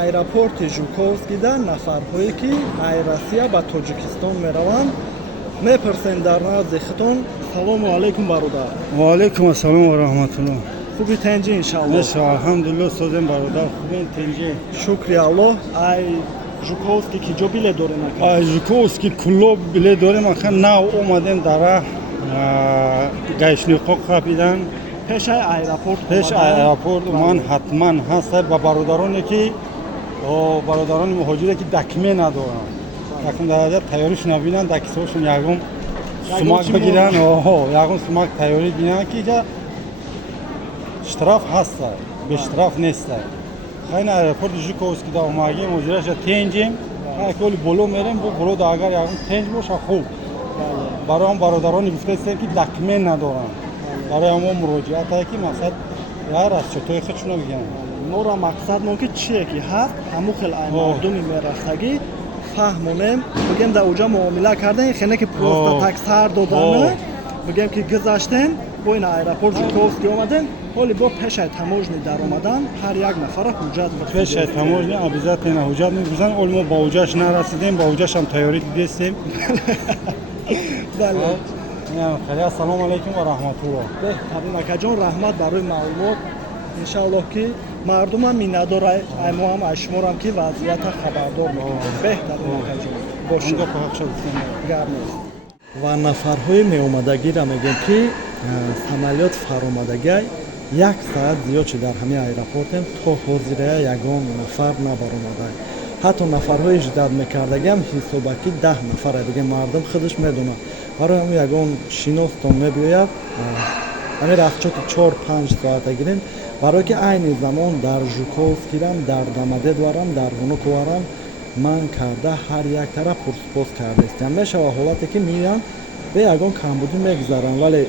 аэропорти Жуковскида нафарҳое ки Аэросия ба Тоҷикистон мераванд мепурсем дар назди худтон. Салому алайкум бародар. Ва алайкум ассалом ва раҳматуллоҳ. Хуби тенҷӣ иншааллоҳ? Иншааллоҳ, алҳамдулиллоҳ созем бародар, хубен тенҷӣ. Шукри Аллоҳ. Ай Жуковский ки ҷо билет дорем ака? Ай Жуковский кулло билет дорем ака, нав омадем дара гаишниқоқ қапидан. Пешай аэропорт. Пеш аэропорт ман ҳатман ҳаст ба бародароне ки бародарони муҳоҷире ки дакме надоранд. Якум дараҷа тайёриш набинанд, дакисошон ягум сумак бигиранд, ягум сумак тайёрӣ бинанд ки ҷа штраф ҳаста, бештраф неста. Хайна аэропорти Жуковский да омагем, муҳоҷираша тенҷем. Ҳайколи боло мерем, бо бурода агар ягум тенҷ боша хуб. Барои бародарони гуфтастем ки дакме надоранд. Барои мо муроҷиат ки мақсад яр аст чотои худшона бигиранд. Нора мақсад мо ки чие ки ҳаст, ҳамун хел ай мардуми мерахтагӣ фаҳмонем, бигем дар уҷа муомила кардем, хене ки просто так сар додаме, бигем ки гузаштем, бо ин аэропорт Жуковский омадем, ҳоли бо пешай таможни даромадан ҳар як нафара ҳуҷҷат гирифтем. Пешай таможни обязательно ҳуҷҷат мегузанд, оли мо ба уҷаш нарасидем, ба уҷашам тайёрӣ дидестем. Бале. Ассалому алайкум ва раҳматуллоҳ. Беҳтарин акаҷон, раҳмат барои маълумот. Иншааллоҳ ки мардумам миннатдор ай мо ҳам ай шуморам ки вазъията хабардор мекунем. Беҳтарин акаҷон. Бошед. Гап нест. Ва нафарҳои меомадагиро мегӯем ки самолёт фаромадагиай 1 саат зиёд шуд дар ҳамин аэропортем, то ҳозирая ягон нафар набаромадай. ҳатто нафарҳои жидат мекардагиам ҳисобаки 10 нафара дигар мардум худаш медонад. Барои ҳамин ягон шиностон мебиёяд, ҳамин рахчоти 4-5 соата гирем, барое ки айни замон дар Жуковскирам, дар Дамадедварам, дар Вунуковарам ман карда ҳар як тараф пурспос кардастам. Мешава ҳолате ки меянд бе ягон камбудӣ мегузаранд, вале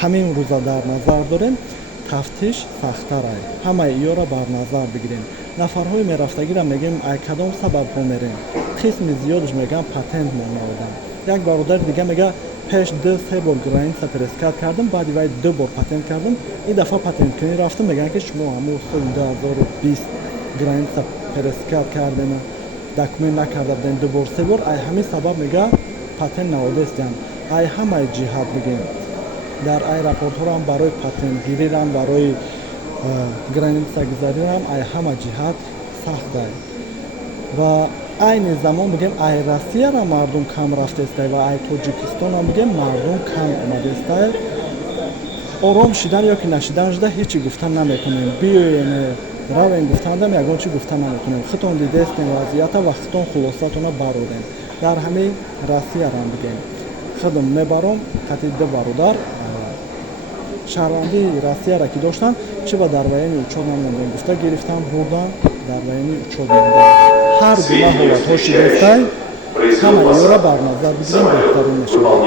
ҳамин рӯза дар назар дорем тафтиш сахттар аст. Ҳамаи иёра бар назар бигирем. Нафарҳои мерафтагиро мегем ай кадом сабабҳо мерем. қисми зиёдаш мегӯям патент мо наводам. Як бародари дига мега пеш 2-3 бор граница перескат кардам, баъди вай 2 бор патент кардам. Ин дафъа патенткунӣ рафтам, мегӯям ки шумо ҳамун соли 2020 граница перескат кардем, документ накарда будем 2 бор 3 бор, ай ҳамин сабаб мега патент наводестам. Ай ҳамаи ҷиҳат бигем. Дар аэропортҳорам барои патентгирирам, барои граница гузарирам, ай ҳама ҷиҳат сахт аст. Ва айни замон бигем ай Россияра мардум кам рафтестай ва ай Тоҷикистонам бигем мардум кам омадестай. Ором шидан ё ки нашидан шуда ҳечи гуфта намекунем. Биёем, равем гуфтандам ягон чи гуфта намекунем. Худтон дидестем вазъията ва худтон хулосатона бародем. Дар ҳамин Россиярам бигем. Худам мебаром қати 2 бародар шаҳрвандии Россияра ки доштанд, чи ба дар воени учёб намондем, гуфта гирифтам, бурдам, дар воени учёб мондам. Ҳар гуна ҳолатҳо шидестай, ҳама иёра бар назар бигирем, беҳтарин мешавад.